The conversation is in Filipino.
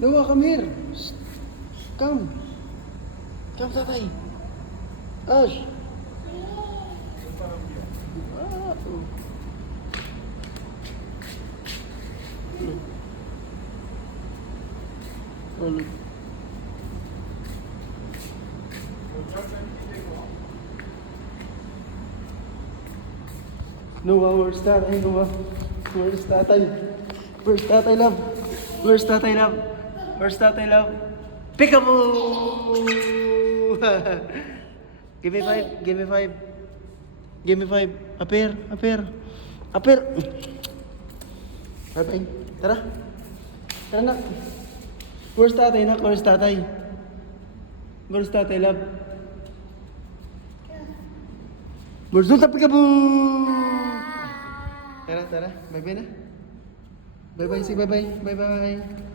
Noah, come here. Shh. Come. Come, tatay. Ash. Ah, oh. Look. Noah, where's tatay? Noah, where's tatay? Where's tatay, love? Where's tatay, love? Where's tatay, love? Peekaboo! Give me five. Give me five. Give me five. Appear. Appear. Appear. Bye-bye. Tara. Tara na. Where's tatay, nak? Where's tatay? Where's tatay, love? Where's the peekaboo? Tara, tara. Bye-bye na. Bye-bye. Say bye-bye. Bye-bye.